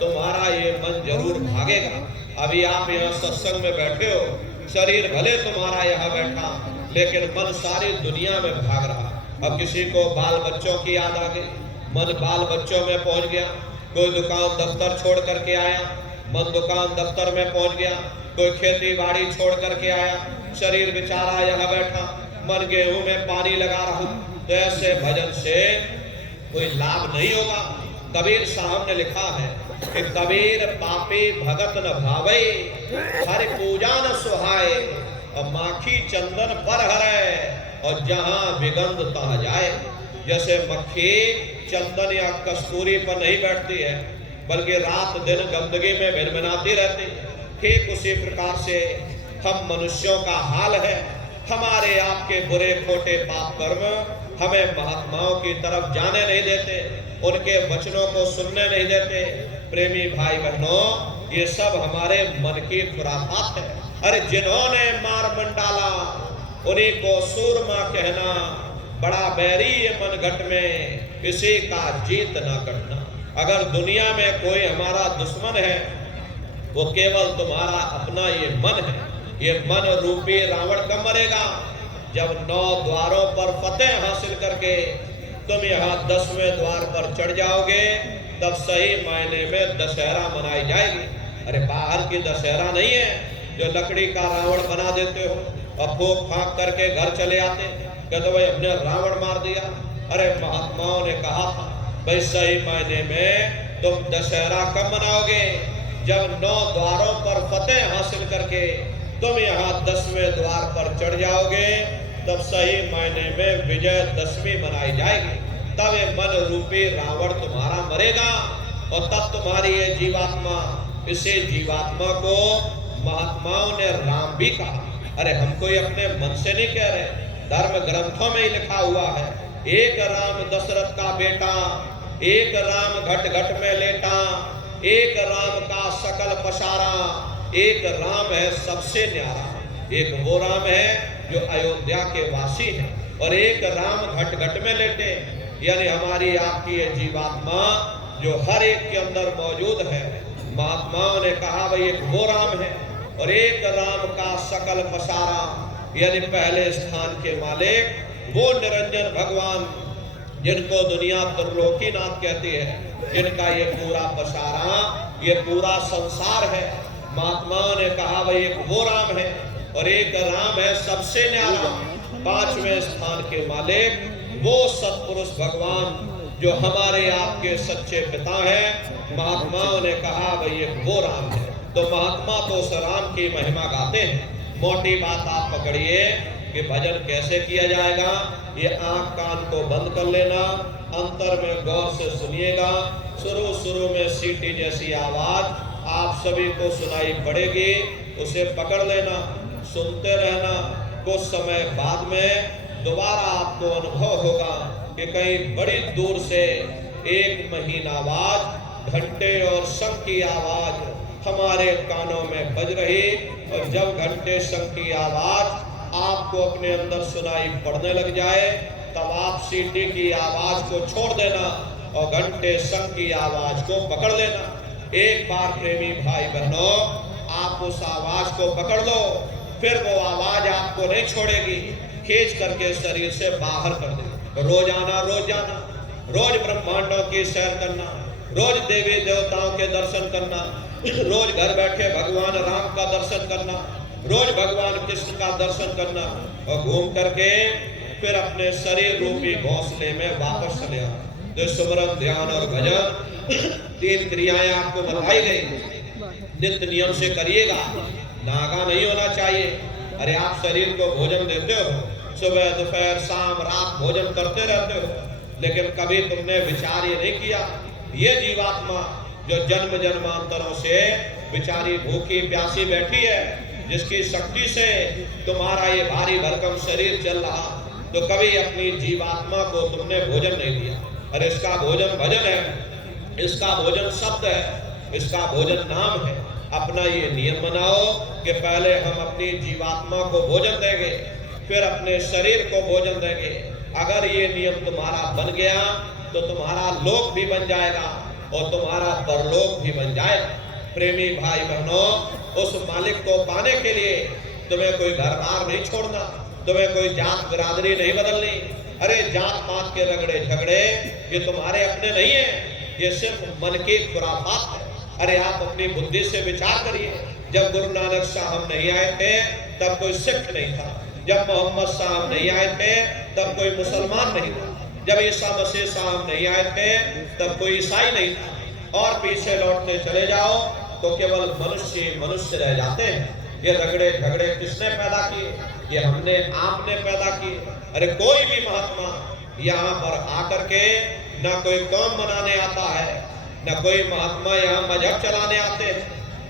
तुम्हारा ये मन जरूर भागेगा। अभी आप यहाँ सत्संग में बैठे हो, शरीर भले तुम्हारा यहाँ बैठा, लेकिन मन सारी दुनिया में भाग रहा। अब किसी को बाल बच्चों की याद आ गई, मन बाल बच्चों में पहुंच गया। कोई दुकान दफ्तर छोड़ करके आया, मन दुकान दफ्तर में पहुंच गया। कोई खेती बाड़ी छोड़ करके आया, शरीर बेचारा यहाँ बैठा, मन गेहूं में पानी लगा रहा। तो ऐसे भजन से कोई लाभ नहीं होगा। कबीर साहब ने लिखा है कि कबीर पापी भगत न भावे, हर पूजा न सुहाए, और माखी चंदन पर हरे, और जहां विगंध तहां जाए। जैसे मक्खी चंदन या कस्तूरी पर नहीं बैठती है, बल्कि रात दिन गंदगी में भिनभिनाती रहती है, ठीक उसी प्रकार से हम मनुष्यों का हाल है। हमारे आपके बुरे खोटे पाप कर्म हमें महात्माओं की तरफ जाने नहीं देते, उनके वचनों को सुनने नहीं देते। प्रेमी भाई बहनों, ये सब हमारे मन की खुराफात है। अरे जिन्होंने मार मन डाला, उन्हीं को सूरमा कहना, बड़ा बैरी ये मन घट में, किसी का जीत ना करना। अगर दुनिया में कोई हमारा दुश्मन है, वो केवल तुम्हारा अपना ये मन है। ये मन रूपी रावण कब मरेगा? जब 9 द्वारों पर फतेह हासिल करके तुम यहाँ 10वें द्वार पर चढ़ जाओगे, तब सही मायने में दशहरा मनाई जाएगी। अरे बाहर की दशहरा नहीं है जो लकड़ी का रावण बना देते हो और फूंक फांक करके घर चले आते, कहते भाई हमने रावण मार दिया। अरे महात्माओं ने कहा था भाई सही मायने में तुम दशहरा कब मनाओगे? जब 9 द्वारों पर फतेह हासिल करके तुम यहाँ 10वें द्वार पर चढ़ जाओगे, तब सही मायने में विजयदशमी मनाई जाएगी। तब ये मन रूपी रावण तुम्हारा मरेगा, और तब तुम्हारी ये जीवात्मा, इसे जीवात्मा को महात्माओं ने राम भी कहा। अरे हमको ये अपने मन से नहीं कह रहे, धर्म ग्रंथों में ही लिखा हुआ है, एक राम दशरथ का बेटा, एक राम घट घट में लेटा, एक राम का सकल पसारा, एक राम है सबसे न्यारा। एक वो राम है जो अयोध्या के वासी है, और एक राम घट घट में लेटे, यानी हमारी आपकी ये जीवात्मा जो हर एक के अंदर मौजूद है। महात्माओं ने कहा भाई एक वो राम है, और एक राम का सकल पसारा, यानी पहले स्थान के मालिक वो निरंजन भगवान, जिनको दुनिया त्रिलोकीनाथ कहती है, जिनका ये पूरा पसारा, ये पूरा संसार है। महात्माओं ने कहा भाई एक वो राम है, और एक राम है सबसे न्यारा, 5वें स्थान के मालिक वो सत्पुरुष भगवान जो हमारे आपके सच्चे पिता हैं। महात्माओं ने कहा भाई ये वो राम है। तो महात्मा तो उस राम की महिमा गाते हैं। मोटी बात आप पकड़िए कि भजन कैसे किया जाएगा। ये आंख कान को बंद कर लेना, अंतर में गौर से सुनिएगा। शुरू में सीटी जैसी आवाज आप सभी को सुनाई पड़ेगी, उसे पकड़ लेना, सुनते रहना। कुछ समय बाद में दोबारा आपको अनुभव होगा कि कहीं बड़ी दूर से एक महीन आवाज, घंटे और शंख की आवाज हमारे कानों में बज रही, और जब घंटे शंख की आवाज आपको अपने अंदर सुनाई पड़ने लग जाए, तब आप सीटी की आवाज को छोड़ देना और घंटे शंख की आवाज को पकड़ लेना। एक बार प्रेमी भाई बहनों, आप उस आवाज को पकड़ लो, फिर वो आवाज आपको नहीं छोड़ेगी, खींच करके शरीर से बाहर कर देगी। रोजाना रोज ब्रह्मांडों की सैर करना, रोज देवी देवताओं के दर्शन करना, रोज घर बैठे भगवान राम का दर्शन करना, रोज भगवान कृष्ण का दर्शन करना, और घूम करके फिर अपने शरीर रूपी घोंसले में वापस चले आओ। तो सुमरन, ध्यान और भजन 3 क्रियाएं आपको बताई गई, नित्य नियम से करिएगा। नागा नहीं होना चाहिए। अरे आप शरीर को भोजन देते हो, सुबह दोपहर शाम रात भोजन करते रहते हो, लेकिन कभी तुमने विचार ये नहीं किया, ये जीवात्मा जो जन्म जन्मांतरों से बेचारी भूखी प्यासी बैठी है, जिसकी शक्ति से तुम्हारा ये भारी भरकम शरीर चल रहा, तो कभी अपनी जीवात्मा को तुमने भोजन नहीं दिया। अरे इसका भोजन भजन है, इसका भोजन शब्द है, इसका भोजन नाम है। अपना ये नियम बनाओ कि पहले हम अपनी जीवात्मा को भोजन देंगे, फिर अपने शरीर को भोजन देंगे। अगर ये नियम तुम्हारा बन गया तो तुम्हारा लोक भी बन जाएगा, और तुम्हारा परलोक भी बन जाएगा। प्रेमी भाई बहनों, उस मालिक को पाने के लिए तुम्हें कोई घर बार नहीं छोड़ना, तुम्हें कोई जात बिरादरी नहीं बदलनी। अरे जात पात के रगड़े झगड़े ये तुम्हारे अपने नहीं है, ये सिर्फ मन की खुराफात है। अरे आप अपनी बुद्धि से विचार करिए, जब गुरु नानक साहब नहीं आए थे तब कोई सिख नहीं था, जब मोहम्मद साहब नहीं आए थे तब कोई मुसलमान नहीं था, जब ईसा मसीह साहब नहीं आए थे तब कोई ईसाई नहीं था। और पीछे लौटते चले जाओ तो केवल मनुष्य मनुष्य रह जाते हैं। ये रगड़े झगड़े किसने पैदा किए? ये हमने आपने पैदा किए। अरे कोई भी महात्मा यहाँ पर आकर के ना कोई कौम बनाने आता है, न कोई महात्मा यहाँ मजहब चलाने आते हैं,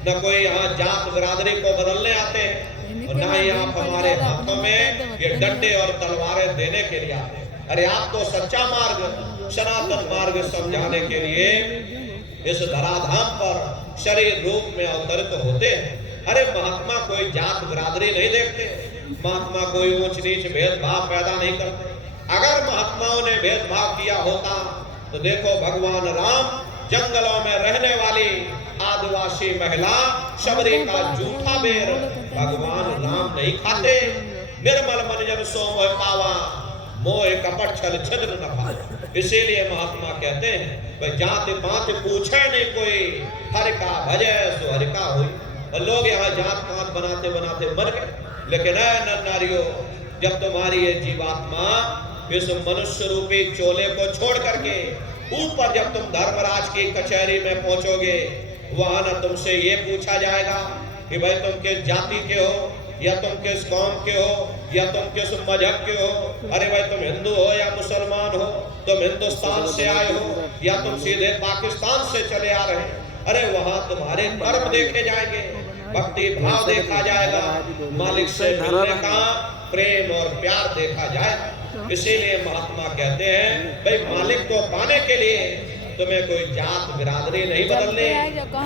न कोई यहाँ जात बिरादरी को बदलने आते हैं, और ना ही आप हमारे हाथों में ये डंडे और तलवारें देने के लिए आते हैं। अरे आप तो सच्चा मार्ग, सनातन मार्ग समझाने के लिए इस धराधाम पर शरीर रूप में अवतरित होते हैं। अरे महात्मा कोई जात बिरादरी नहीं देखते, महात्मा कोई ऊंच नीच भेदभाव पैदा नहीं करते। अगर महात्माओं ने भेदभाव किया होता तो देखो भगवान राम जंगलों में रहने वाली आदिवासी महिला शबरी का जूठा बेर भगवान राम नहीं खाते। निर्मल मन जन सो मोह पावा, मोह कपट छल छिद्र न पावा। इसीलिए महात्मा कहते हैं भाई जाति पात पूछे नहीं कोई, हर का भजे सो हर का हुई। और लोग यहाँ जात पात बनाते बनाते मर गए। लेकिन नर नारियों, जब तुम्हारी ये जीवात्मा इस मनुष्य रूपी चोले को छोड़ करके ऊपर जब तुम धर्मराज की कचहरी में पहुंचोगे, वहां न तुमसे ये पूछा जाएगा कि भाई तुम किस जाति के हो, या तुम किस कौम के हो, या तुम किस मजहब के हो। अरे भाई तुम हिंदू हो या मुसलमान हो, तुम हिंदुस्तान से आए हो या तुम सीधे पाकिस्तान से चले आ रहे हैं। अरे वहां तुम्हारे कर्म देखे जाएंगे, भक्ति भाव देखा जाएगा, मालिक से मिलने का प्रेम और प्यार देखा जाएगा। इसीलिए महात्मा कहते हैं भाई मालिक को पाने के लिए तुम्हें कोई जात बिरादरी नहीं बदलनी,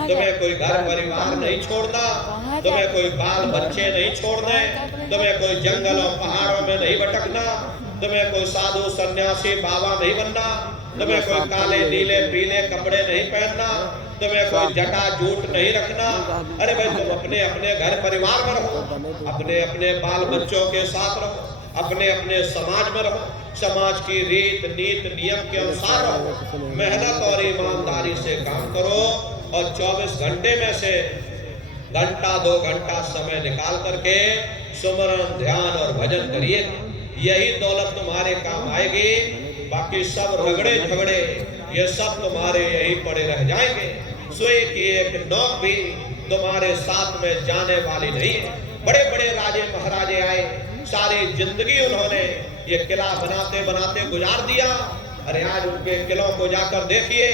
तुम्हें कोई घर परिवार नहीं छोड़ना, तुम्हें कोई बाल बच्चे नहीं छोड़ने, तुम्हें कोई जंगलों पहाड़ों में नहीं भटकना, तुम्हें कोई साधु सन्यासी बाबा नहीं बनना, तुम्हें कोई काले नीले पीले कपड़े नहीं पहनना, तुम्हें कोई जटा जूट नहीं रखना। अरे भाई तुम अपने अपने घर परिवार में रहो, अपने अपने बाल बच्चों के साथ रहो, अपने अपने समाज में रहो, समाज की रीत नीत नियम के अनुसार रहो, मेहनत और ईमानदारी से काम करो, और 24 घंटे में से घंटा 2 घंटा समय निकाल करके सुमरन ध्यान और भजन करिए। यही दौलत तुम्हारे काम आएगी। बाकी सब रगड़े झगड़े ये सब तुम्हारे यही पड़े रह जाएंगे। सोए की एक नौक भी तुम्हारे साथ में जाने वाली नहीं है। बड़े बड़े राजे महाराजे आए, सारी जिंदगी उन्होंने ये किला बनाते बनाते गुजार दिया। अरे आज उनके किलों को जाकर देखिए,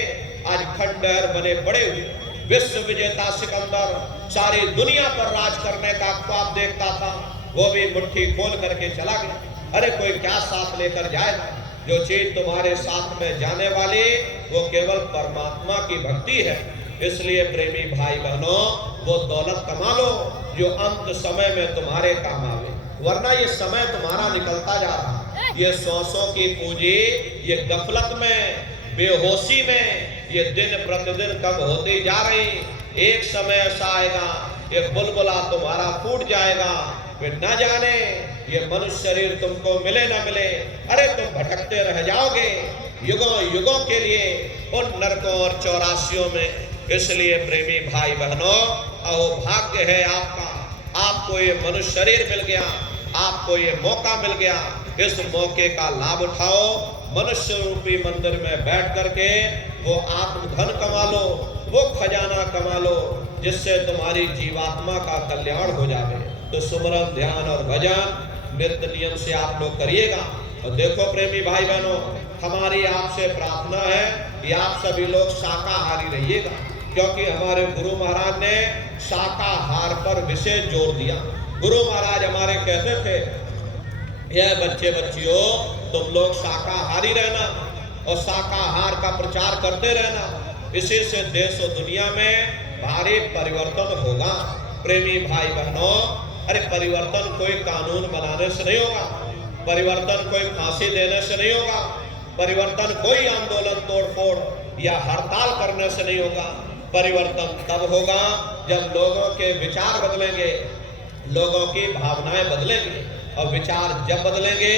आज खंडहर बने पड़े हुए। विश्व विजेता सिकंदर सारी दुनिया पर राज करने का ख्वाब देखता था, वो भी मुट्ठी खोल करके चला गया। अरे कोई क्या साथ लेकर जाएगा? जो चीज तुम्हारे साथ में जाने वाली वो केवल परमात्मा की भक्ति है। इसलिए प्रेमी भाई बहनों, वो दौलत कमा लो जो अंत समय में तुम्हारे काम आवे, वरना ये समय तुम्हारा निकलता जा रहा है। ये सौ की पूंजी ये गफलत में, बेहोशी में ये दिन प्रतिदिन कम होती जा रही। एक समय ऐसा आएगा ये बुलबुला तुम्हारा फूट जाएगा, फिर न जाने ये मनुष्य शरीर तुमको मिले न मिले। अरे तुम भटकते रह जाओगे युगों युगों के लिए उन नरकों और चौरासियों में। इसलिए प्रेमी भाई बहनों, अहो भाग्य है आपका, आपको ये मनुष्य शरीर मिल गया, आपको ये मौका मिल गया। इस मौके का लाभ उठाओ, मनुष्य रूपी मंदिर में बैठ करके वो आत्मधन कमा लो, वो खजाना कमा लो जिससे तुम्हारी जीवात्मा का कल्याण हो जाए। तो सुमरन ध्यान और भजन नित्य नियम से आप लोग करिएगा। और देखो प्रेमी भाई बहनों, हमारी आपसे प्रार्थना है कि आप सभी लोग शाकाहारी रहिएगा, क्योंकि हमारे गुरु महाराज ने शाकाहार पर विशेष जोर दिया। गुरु महाराज हमारे कहते थे, यह बच्चे बच्चियों तुम लोग शाकाहारी रहना और शाकाहार का प्रचार करते रहना, इसी से देश और दुनिया में भारी परिवर्तन होगा। प्रेमी भाई बहनों, अरे परिवर्तन कोई कानून बनाने से नहीं होगा, परिवर्तन कोई फांसी देने से नहीं होगा, परिवर्तन कोई आंदोलन तोड़फोड़ या हड़ताल करने से नहीं होगा। परिवर्तन तब होगा जब लोगों के विचार बदलेंगे, लोगों की भावनाएं बदलेंगी, और विचार जब बदलेंगे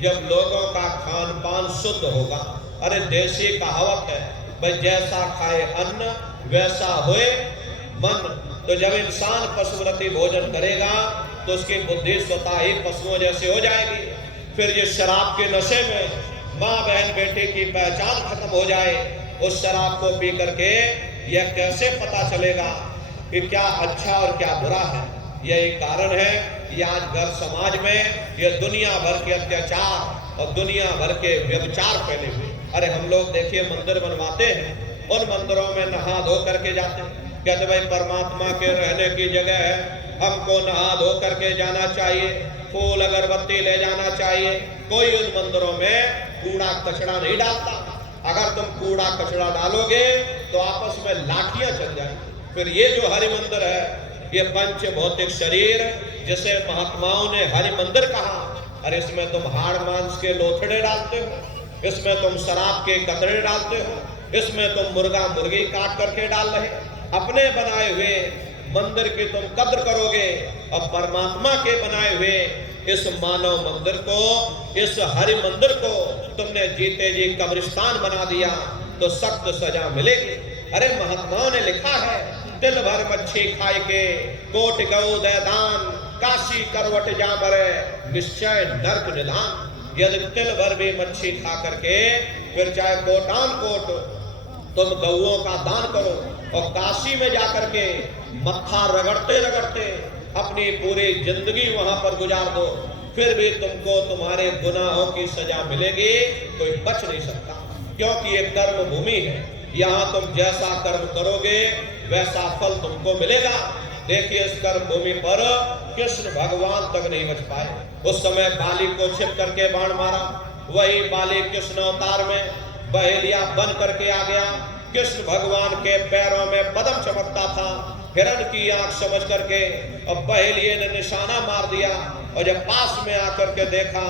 जब लोगों का खान पान शुद्ध होगा। अरे देसी कहावत है भाई, जैसा खाए अन्न वैसा होए मन। तो जब इंसान पशुव्रती भोजन करेगा तो उसकी बुद्धि स्वतः ही पशुओं जैसे हो जाएगी। फिर ये शराब के नशे में माँ बहन बेटे की पहचान खत्म हो जाए, उस शराब को पी करके यह कैसे पता चलेगा कि क्या अच्छा और क्या बुरा है। यही कारण है कि आज घर समाज में ये दुनिया भर के अत्याचार और दुनिया भर के व्यभिचार फैले हुए। अरे हम लोग देखिए मंदिर बनवाते हैं, उन मंदिरों में नहा धो करके जाते हैं, कहते भाई परमात्मा के रहने की जगह है, हमको नहा धो करके जाना चाहिए, फूल अगरबत्ती ले जाना चाहिए। कोई उन मंदिरों में कूड़ा कचरा नहीं डालता। अगर तुम कूड़ा कचरा डालोगे तो आपस में लाठियां चल जाएंगी। फिर ये जो हरि मंदिर है, ये पंच भौतिक शरीर जिसे महात्माओं ने हरि मंदिर कहा, अरे इसमें तुम हाड़ मांस के लोथड़े डालते हो, इसमें तुम शराब के कतरे डालते हो, इसमें तुम मुर्गा मुर्गी काट करके डाल रहे। अपने बनाए हुए मंदिर की तुम कद्र करोगे और परमात्मा के बनाए हुए इस मानव मंदिर को, इस हरि मंदिर को तुमने जीते जी कब्रिस्तान बना दिया तो सख्त सजा मिलेगी। अरे महात्माओं ने लिखा है, दिल भर मच्छी खाए के कोट गौ दे दान, काशी करवट जा मरे निश्चय नरक निदान। यदि तिल भर भी मच्छी खा करके फिर चाहे कोटान कोट तुम गौओं का दान करो और काशी में जाकर के मत्था रगड़ते रगड़ते अपनी पूरी जिंदगी वहां पर गुजार दो, फिर भी तुमको तुम्हारे गुनाहों की सजा मिलेगी, कोई बच नहीं सकता। क्योंकि ये कर्म भूमि है, यहाँ तुम जैसा कर्म करोगे वैसा फल तुमको मिलेगा। देखिए इस कर्म भूमि पर कृष्ण भगवान तक नहीं बच पाए। उस समय बाली को छिप करके बाण मारा, वही बाली कृष्ण अवतार में बहेलिया बन करके आ गया। कृष्ण भगवान के पैरों में पद्म चमकता था, हिरण की आंख समझ करके, और बहेलिये ने निशाना मार दिया, और जब पास में आकर के देखा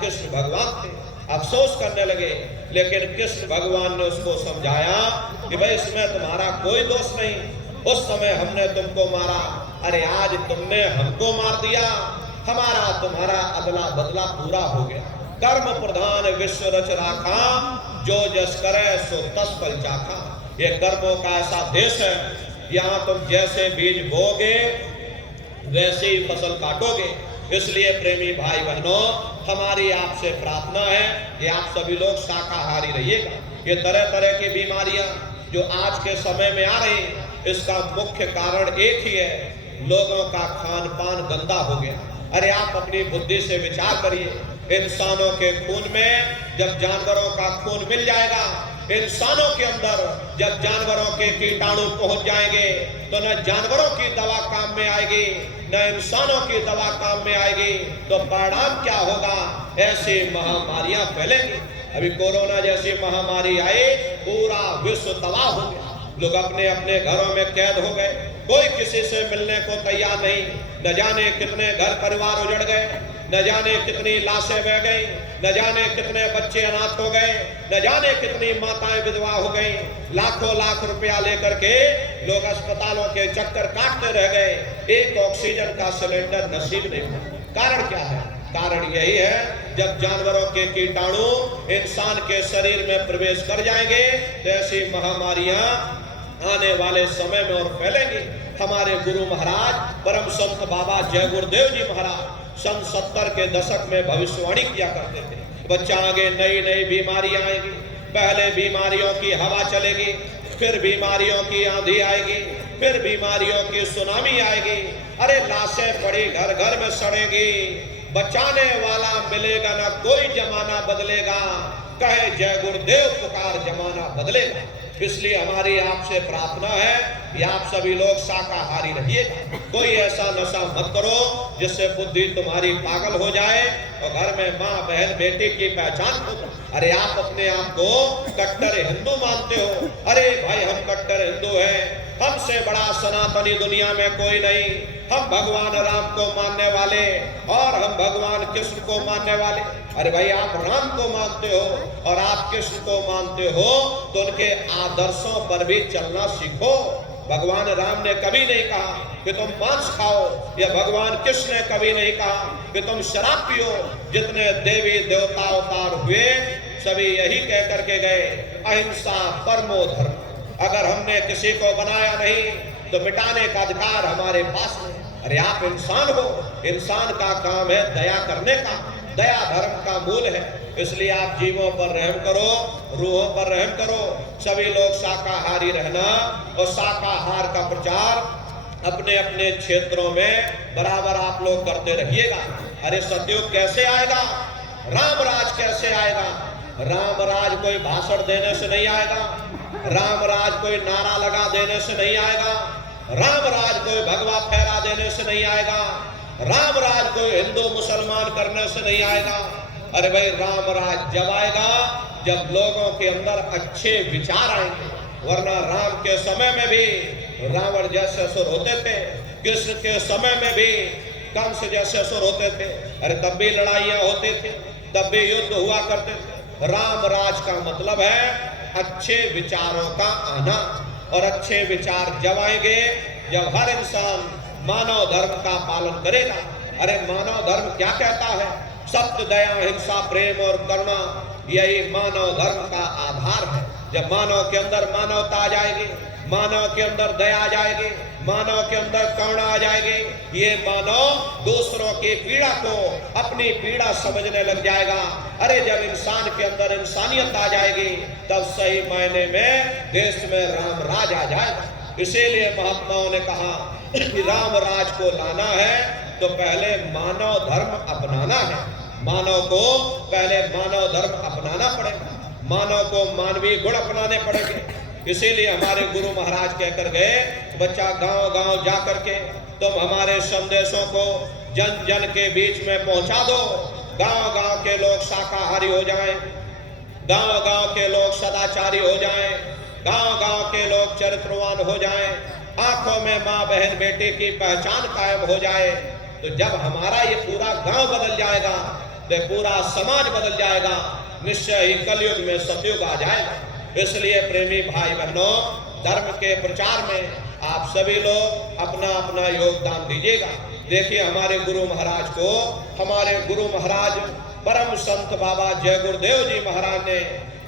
कृष्ण भगवान थे। अफसोस करने लगे, लेकिन कृष्ण भगवान ने उसको समझाया कि भाई इसमें तुम्हारा कोई दोष नहीं, उस समय हमने तुमको मारा, अरे आज तुमने हमको मार दिया, हमारा तुम्हारा अदला बदला पूरा हो गया। कर्म प्रधान विश्व रच राखा, जो जस करे सो तस फल चाखा। ये कर्मों का ऐसा देश है, यहाँ तुम जैसे बीज बोगे वैसे ही फसल काटोगे। इसलिए प्रेमी भाई बहनों, हमारी आपसे प्रार्थना है कि आप सभी लोग शाकाहारी रहिएगा। ये तरह तरह की बीमारियां जो आज के समय में आ रही, इसका मुख्य कारण एक ही है, लोगों का खान पान गंदा हो गया। अरे आप अपनी बुद्धि से विचार करिए, इंसानों के खून में जब जानवरों का खून मिल जाएगा, इंसानों के अंदर जब जानवरों के कीटाणु पहुंच जाएंगे, तो न जानवरों की दवा काम में आएगी न इंसानों की दवा काम में आएगी। तो परिणाम क्या होगा? ऐसी महामारियां फैलेंगी। अभी कोरोना जैसी महामारी आई, पूरा विश्व तबाह हो गया, लोग अपने अपने घरों में कैद हो गए, कोई किसी से मिलने को तैयार नहीं। न जाने कितने घर परिवार उजड़ गए, न जाने कितनी लाशें बह गई, न जाने कितने बच्चे अनाथ हो गए, न जाने कितनी माताएं विधवा हो गई। लाखों लाख रुपया लेकर के लोग अस्पतालों के चक्कर काटते रह गए, एक ऑक्सीजन का सिलेंडर नसीब नहीं हुआ। कारण क्या है? कारण यही है, जब जानवरों के कीटाणु इंसान के शरीर में प्रवेश कर जाएंगे तो ऐसी महामारियां आने वाले समय में और फैलेंगी। हमारे गुरु महाराज परम संत बाबा जय गुरुदेव जी महाराज सन 70 के दशक में भविष्यवाणी किया करते थे, बच्चा आगे नई नई बीमारियां आएगी, पहले बीमारियों की हवा चलेगी, फिर बीमारियों की आंधी आएगी, फिर बीमारियों की सुनामी आएगी। अरे लाशें पड़ी घर घर में सड़ेगी, बचाने वाला मिलेगा ना कोई, जमाना बदलेगा, कहे जय गुरुदेव पुकार जमाना बदलेगा। इसलिए हमारी आपसे प्रार्थना है कि आप सभी लोग शाकाहारी रहिएगा। कोई ऐसा नशा मत करो जिससे बुद्धि तुम्हारी पागल हो जाए और घर में माँ बहन बेटी की पहचान हो। अरे आप अपने आप को कट्टर हिंदू मानते हो, अरे भाई हम कट्टर हिंदू हैं, हमसे बड़ा सनातनी दुनिया में कोई नहीं, हम भगवान राम को मानने वाले और हम भगवान कृष्ण को मानने वाले। अरे भाई, आप राम को मानते हो और आप कृष्ण को मानते हो तो उनके आदर्शों पर भी चलना सीखो। भगवान राम ने कभी नहीं कहा कि तुम मांस खाओ, या भगवान कृष्ण ने कभी नहीं कहा कि तुम शराब पियो। जितने देवी देवता अवतार हुए सभी यही कह करके गए, अहिंसा परमो धर्म। अगर हमने किसी को बनाया नहीं तो मिटाने का अधिकार हमारे पास नहीं। अरे आप इंसान हो, इंसान का काम है दया करने का, दया धर्म का मूल है। इसलिए आप जीवों पर रहम करो, रूहों पर रहम करो। सभी लोग शाकाहारी रहना और शाकाहार का प्रचार अपने अपने क्षेत्रों में बराबर आप लोग करते रहिएगा। अरे सतयुग कैसे आएगा, राम राज कैसे आएगा? राम राज कोई भाषण देने से नहीं आएगा, राम राज कोई नारा लगा देने से नहीं आएगा, राम राज कोई भगवा फहरा देने से नहीं आएगा, राम राज कोई हिंदू मुसलमान करने से नहीं आएगा। अरे भाई, राम राज जब आएगा जब लोगों के अंदर अच्छे विचार आएंगे। वरना राम के समय में भी रावण जैसे असुर होते थे, कृष्ण के समय में भी कंस जैसे असुर होते थे। अरे तब भी लड़ाइयां होती थी, तब भी युद्ध हुआ करते थे। राम राज का मतलब है अच्छे विचारों का आना, और अच्छे विचार जब आएंगे जब हर इंसान मानव धर्म का पालन करेगा। अरे मानव धर्म क्या कहता है? सत्य, दया, हिंसा, प्रेम और करुणा, यही मानव धर्म का आधार है। जब मानव के अंदर मानवता आ जाएगी, मानव के अंदर दया आ जाएगी, मानव के अंदर करुणा आ जाएगी, ये मानव दूसरों की पीड़ा को अपनी पीड़ा समझने लग जाएगा। अरे जब इंसान के अंदर इंसानियत आ जाएगी तब सही मायने में देश में राम राज आ जाएगा। इसीलिए महात्माओं ने कहा कि राम राज को लाना है तो पहले मानव धर्म अपनाना है। मानव को पहले मानव धर्म अपनाना पड़ेगा, मानव को मानवीय गुण अपनाने पड़ेंगे। इसीलिए हमारे गुरु महाराज कहकर गए, बच्चा गांव गांव जा करके तुम हमारे संदेशों को जन जन के बीच में पहुंचा दो। गांव गांव के लोग शाकाहारी हो जाएं, गांव गांव के लोग सदाचारी हो जाएं, गांव गांव के लोग चरित्रवान हो जाएं, आंखों में माँ बहन बेटे की पहचान कायम हो जाए। तो जब हमारा ये पूरा गांव बदल जाएगा तो पूरा समाज बदल जाएगा, निश्चय ही कलयुग में सतयुग आ जाएगा। इसलिए प्रेमी भाई बहनों, धर्म के प्रचार में आप सभी लोग अपना अपना योगदान दीजिएगा। देखिए हमारे गुरु महाराज को, हमारे गुरु महाराज परम संत बाबा जय गुरुदेव जी महाराज ने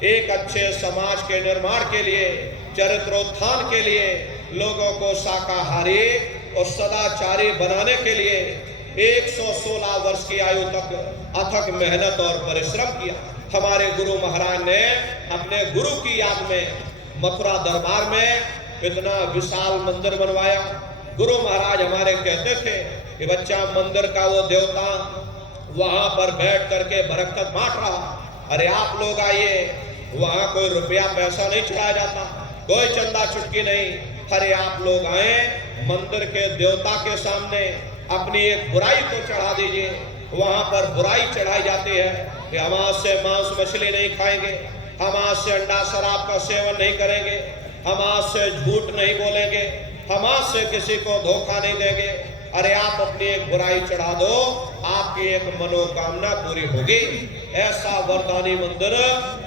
एक अच्छे समाज के निर्माण के लिए, चरित्रोत्थान के लिए, लोगों को शाकाहारी और सदाचारी बनाने के लिए 116 वर्ष की आयु तक अथक मेहनत और परिश्रम किया। हमारे गुरु महाराज ने अपने गुरु की याद में मथुरा दरबार में इतना विशाल मंदिर बनवाया। गुरु महाराज हमारे कहते थे कि बच्चा, मंदिर का वो देवता वहां पर बैठ करके बरकत बांट रहा। अरे आप लोग आइए, वहां कोई रुपया पैसा नहीं चढ़ाया जाता, कोई चंदा चुटकी नहीं। अरे आप लोग आए, मंदिर के देवता के सामने अपनी एक बुराई को चढ़ा दीजिए। वहां पर बुराई चढ़ाई जाती है कि हम आज से मांस मछली नहीं खाएंगे, हम आज से अंडा शराब का सेवन नहीं करेंगे, हम आज से झूठ नहीं बोलेंगे, हम आज से किसी को धोखा नहीं देंगे। अरे आप अपनी एक बुराई चढ़ा दो, आपकी एक मनोकामना पूरी होगी। ऐसा वरदानी मंदिर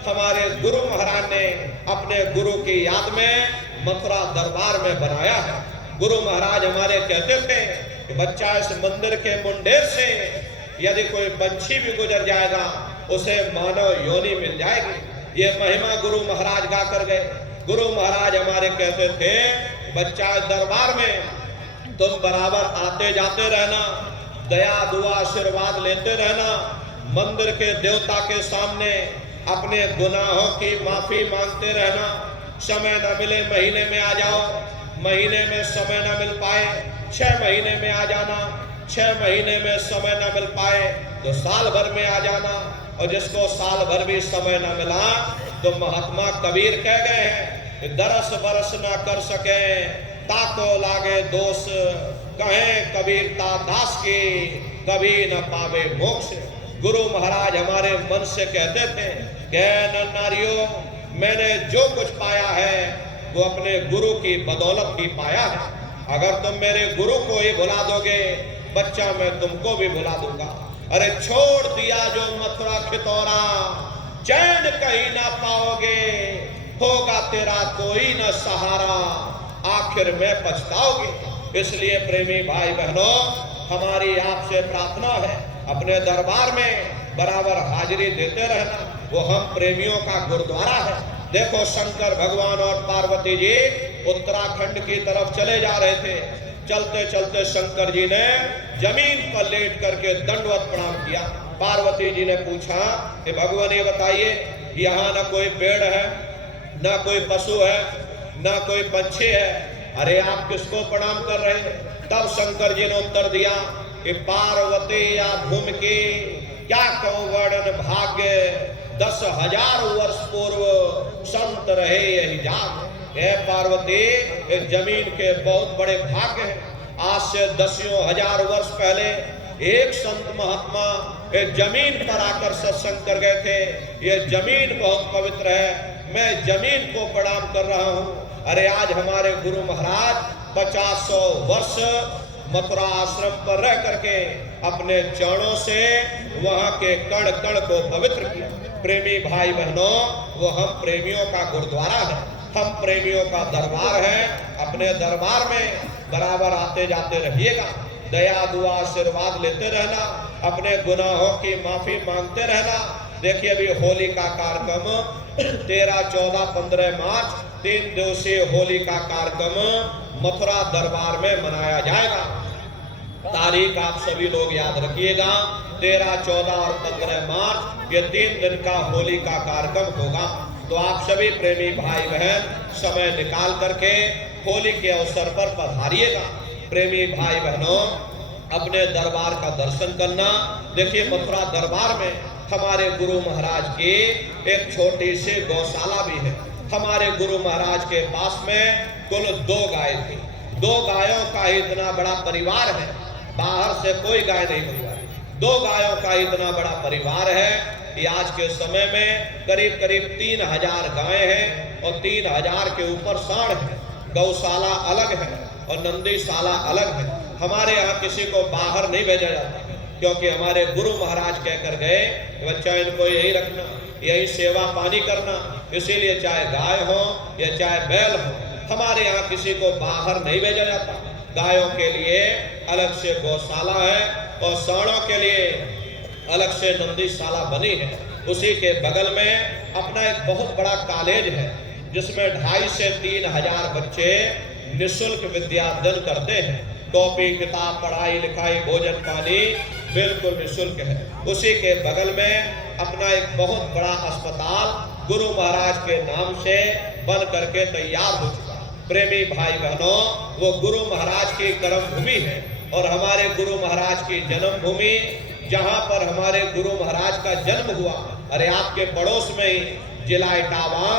हमारे गुरु महाराज ने अपने गुरु की याद में मथुरा दरबार में बनाया है। गुरु महाराज हमारे कहते थे कि बच्चा, इस मंदिर के मुंडेर से यदि कोई पंछी भी गुजर जाएगा उसे मानव योनि मिल जाएगी। ये महिमा गुरु महाराज गा कर गए। गुरु महाराज हमारे कहते थे, बच्चा, दरबार में तुम बराबर आते जाते रहना, दया दुआ आशीर्वाद लेते रहना, मंदिर के देवता के सामने अपने गुनाहों की माफी मांगते रहना। समय न मिले महीने में आ जाओ, महीने में समय न मिल पाए 6 महीने में आ जाना, 6 महीने में समय न मिल पाए तो साल भर में आ जाना। और जिसको साल भर भी समय न मिला तो महात्मा कबीर कह गए हैं, दरस बरस न कर सके ताको लागे दोष, कहें कबीरता दास की कभी न पावे मोक्ष। गुरु महाराज हमारे मन से कहते थे, नर नारियों, मैंने जो कुछ पाया है वो अपने गुरु की बदौलत ही पाया है। अगर तुम मेरे गुरु को ही भुला दोगे, बच्चा, मैं तुमको भी भुला दूंगा। अरे छोड़ दिया जो मथुरा खितौरा, चैन कहीं ना पाओगे, होगा तेरा कोई न सहारा, आखिर में पछताओगे। इसलिए प्रेमी भाई बहनों, हमारी आपसे प्रार्थना है, अपने दरबार में बराबर हाजिरी देते रहना। वो हम प्रेमियों का गुरुद्वारा है। देखो शंकर भगवान और पार्वती जी उत्तराखंड की तरफ चले जा रहे थे। चलते चलते शंकर जी ने जमीन पर लेट करके दंडवत प्रणाम किया। पार्वती जी ने पूछा कि भगवान ये बताइए, यहाँ ना कोई पेड़ है, ना कोई पशु है, ना कोई पंछी है, अरे आप किसको प्रणाम कर रहे हैं? तब शंकर जी ने उत्तर दिया कि पार्वती या भूमि की क्या कहो वर्णन भाग्य, 10,000 वर्ष पूर्व संत रहे यही जाग। हे पार्वती, इस जमीन के बहुत बड़े भाग्य हैं। आज से 10,000 वर्ष पहले एक संत महात्मा इस जमीन पर आकर सत्संग कर गए थे। ये जमीन बहुत पवित्र है, मैं जमीन को प्रणाम कर रहा हूँ। अरे आज हमारे गुरु महाराज 50 वर्ष मथुरा आश्रम पर रह करके अपने चरणों से वहां के कण कण को पवित्र किया। प्रेमी भाई बहनों, वो हम प्रेमियों का गुरुद्वारा है, हम प्रेमियों का दरबार है। अपने दरबार में बराबर आते जाते रहिएगा, दया दुआ आशीर्वाद लेते रहना, अपने गुनाहों की माफी मांगते रहना। देखिए अभी होली का कार्यक्रम 13, 14, 15 मार्च 3 दिवसीय होली का कार्यक्रम मथुरा दरबार में मनाया जाएगा। तारीख आप सभी लोग याद रखिएगा, 13, 14 और 15 मार्च ये 3 दिन का होली का कार्यक्रम होगा। तो आप सभी प्रेमी भाई बहन समय निकाल करके होली के अवसर पर पधारिएगा। प्रेमी भाई बहनों, अपने दरबार का दर्शन करना। देखिए मथुरा दरबार में हमारे गुरु महाराज की एक छोटी सी गौशाला भी है। हमारे गुरु महाराज के पास में कुल 2 गाय थी। 2 गायों का इतना बड़ा परिवार है, बाहर से कोई गाय नहीं परिवार, 2 गायों का इतना बड़ा परिवार है कि आज के समय में करीब करीब 3,000 गायें हैं और 3,000 के ऊपर सांड है। गौशाला अलग है और नंदीशाला अलग है। हमारे यहाँ किसी को बाहर नहीं भेजा जाता, क्योंकि हमारे गुरु महाराज कहकर गए बच्चा इनको यही रखना, यही सेवा पानी करना। इसीलिए चाहे गाय हो या चाहे बैल हो, हमारे यहाँ किसी को बाहर नहीं भेजा जाता। गायों के लिए अलग से गौशाला है और सांडों के लिए अलग से नंदीशाला बनी है। उसी के बगल में अपना एक बहुत बड़ा कॉलेज है, जिसमें 2,500 से 3,000 बच्चे निःशुल्क विद्याध्ययन करते हैं। कॉपी किताब, पढ़ाई लिखाई, भोजन पानी बिल्कुल निःशुल्क है। उसी के बगल में अपना एक बहुत बड़ा अस्पताल गुरु महाराज के नाम से बन करके तैयार हो चुका। प्रेमी भाई बहनों, वो गुरु महाराज की कर्म भूमि है और हमारे गुरु महाराज की जन्म भूमि, जहाँ पर हमारे गुरु महाराज का जन्म हुआ, अरे आपके पड़ोस में ही जिला इटावा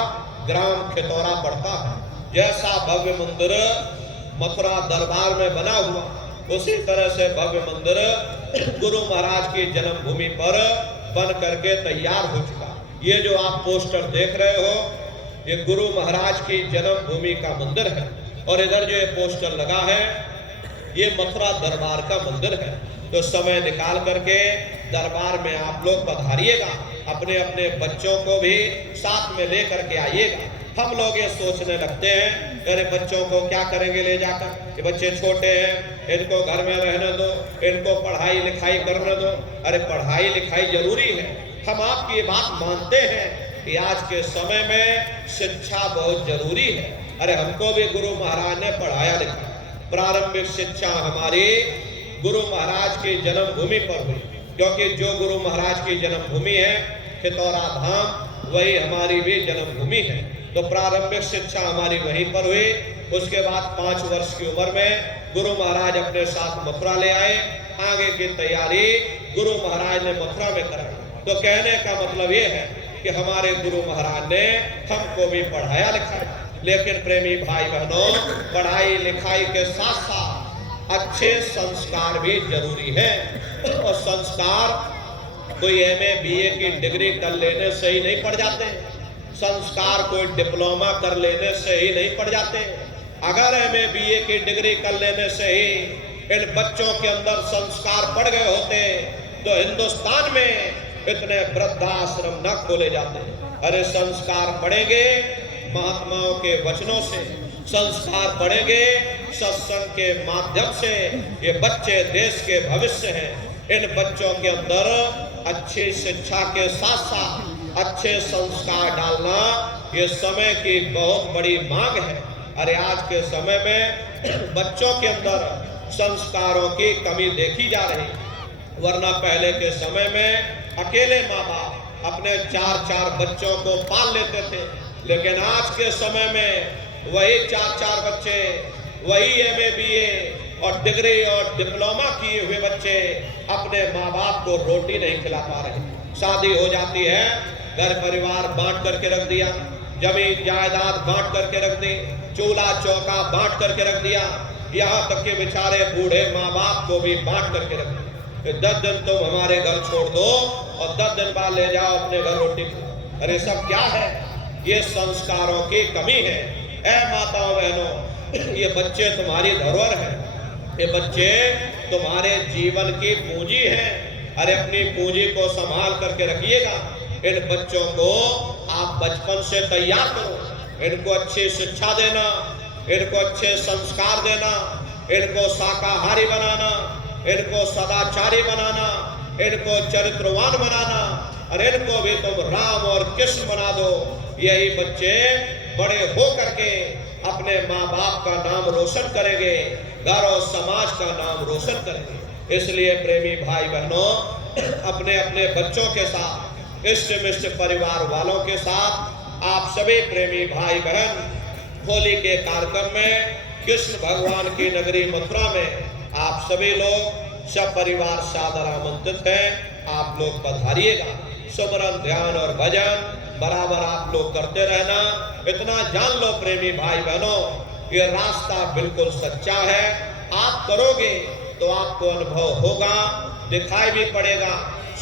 ग्राम खितौरा पड़ता है। जैसा भव्य मंदिर मथुरा दरबार में बना हुआ, उसी तरह से भव्य मंदिर गुरु महाराज की जन्मभूमि पर बन करके तैयार हो चुका। ये जो आप पोस्टर देख रहे हो, ये गुरु महाराज की जन्मभूमि का मंदिर है और इधर जो ये पोस्टर लगा है, ये मथुरा दरबार का मंदिर है। तो समय निकाल करके दरबार में आप लोग पधारिएगा, अपने अपने बच्चों को भी साथ में ले करके आइएगा। हम लोग ये सोचने लगते हैं अरे बच्चों को क्या करेंगे ले जाकर, ये बच्चे छोटे हैं, इनको घर में रहने दो, इनको पढ़ाई लिखाई करने दो। अरे पढ़ाई लिखाई जरूरी है, हम आपकी ये बात मानते हैं कि आज के समय में शिक्षा बहुत जरूरी है। अरे हमको भी गुरु महाराज ने पढ़ाया लिखा। प्रारंभिक शिक्षा हमारी गुरु महाराज की जन्मभूमि पर हुई, क्योंकि जो गुरु महाराज की जन्मभूमि है खितौरा धाम, वही हमारी भी जन्मभूमि है। तो प्रारंभिक शिक्षा हमारी वहीं पर हुई। उसके बाद 5 वर्ष की उम्र में गुरु महाराज अपने साथ मथुरा ले आए। आगे की तैयारी गुरु महाराज ने मथुरा में कराई। तो कहने का मतलब ये है कि हमारे गुरु महाराज ने हमको भी पढ़ाया लिखाया। लेकिन प्रेमी भाई बहनों, पढ़ाई लिखाई के साथ साथ अच्छे संस्कार भी जरूरी है। और संस्कार कोई MA BA की डिग्री कर लेने से ही नहीं पड़ जाते, संस्कार कोई डिप्लोमा कर लेने से ही नहीं पड़ जाते। अगर MA BA की डिग्री कर लेने से ही इन बच्चों के अंदर संस्कार पड़ गए होते तो हिंदुस्तान में इतने वृद्धाश्रम न खोले जाते। अरे संस्कार पढ़ेंगे महात्माओं के वचनों से, संस्कार पढ़ेंगे सत्संग के माध्यम से। ये बच्चे देश के भविष्य हैं। इन बच्चों के अंदर अच्छी शिक्षा के साथ साथ अच्छे संस्कार डालना ये समय की बहुत बड़ी मांग है। अरे आज के समय में बच्चों के अंदर संस्कारों की कमी देखी जा रही, वरना पहले के समय में अकेले माँ बाप अपने 4-4 बच्चों को पाल लेते थे, लेकिन आज के समय में वही 4-4 बच्चे, वही MA BA और डिग्री और डिप्लोमा किए हुए बच्चे अपने माँ बाप को रोटी नहीं खिला पा रहे। शादी हो जाती है, घर परिवार बांट करके रख दिया, जमीन जायदाद बांट करके रख दी, चूल्हा चौका बांट करके रख दिया, यहाँ तक कि बेचारे बूढ़े माँ बाप को भी बांट करके रख दिया। 10 दिन तुम हमारे घर छोड़ दो और 10 दिन बाद ले जाओ अपने घर रोटी। अरे सब क्या है? ये संस्कारों की कमी है। ऐ माताओं बहनों, ये बच्चे तुम्हारी धरोहर है, ये बच्चे तुम्हारे जीवन की पूंजी हैं। अरे अपनी पूंजी को संभाल करके रखिएगा। इन बच्चों को आप बचपन से तैयार करो, इनको अच्छी शिक्षा देना, इनको अच्छे संस्कार देना, इनको शाकाहारी बनाना, इनको सदाचारी बनाना, इनको चरित्रवान बनाना, और इनको भी तुम राम और कृष्ण बना दो। यही बच्चे बड़े हो करके अपने माँ बाप का नाम रोशन करेंगे, घर और समाज का नाम रोशन करेंगे। इसलिए प्रेमी भाई बहनों, अपने अपने बच्चों के साथ, इष्ट मिष्ट परिवार वालों के साथ आप सभी प्रेमी भाई बहन होली के कार्यक्रम में कृष्ण भगवान की नगरी मथुरा में आप सभी लोग सब परिवार सादर आमंत्रित हैं। आप लोग पधारिएगा। सुमरन, ध्यान और भजन बराबर आप लोग करते रहना। इतना जान लो प्रेमी भाई बहनों, ये रास्ता बिल्कुल सच्चा है। आप करोगे तो आपको अनुभव होगा, दिखाई भी पड़ेगा,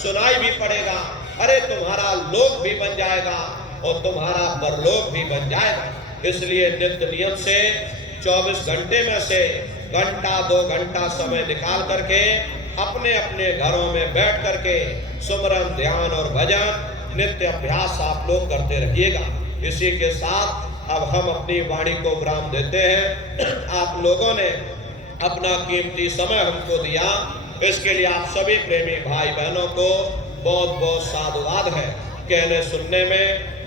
सुनाई भी पड़ेगा। अरे तुम्हारा लोक भी बन जाएगा और तुम्हारा परलोक भी बन जाएगा। इसलिए नित्य नियम से 24 घंटे में से घंटा 2 घंटा समय निकाल करके अपने अपने घरों में बैठ करके सुमरन, ध्यान और भजन नित्य अभ्यास आप लोग करते रहिएगा। इसी के साथ अब हम अपनी वाणी को विराम देते हैं। आप लोगों ने अपना कीमती समय हमको दिया, इसके लिए आप सभी प्रेमी भाई बहनों को बहुत बहुत साधुवाद है। कहने सुनने में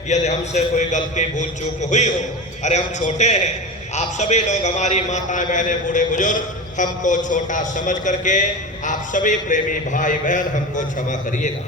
यदि हमसे कोई गलती भूल चूक हुई हो, अरे हम छोटे हैं, आप सभी लोग हमारी माताएं बहनें बूढ़े बुजुर्ग हमको छोटा समझ करके आप सभी प्रेमी भाई बहन हमको क्षमा करिएगा।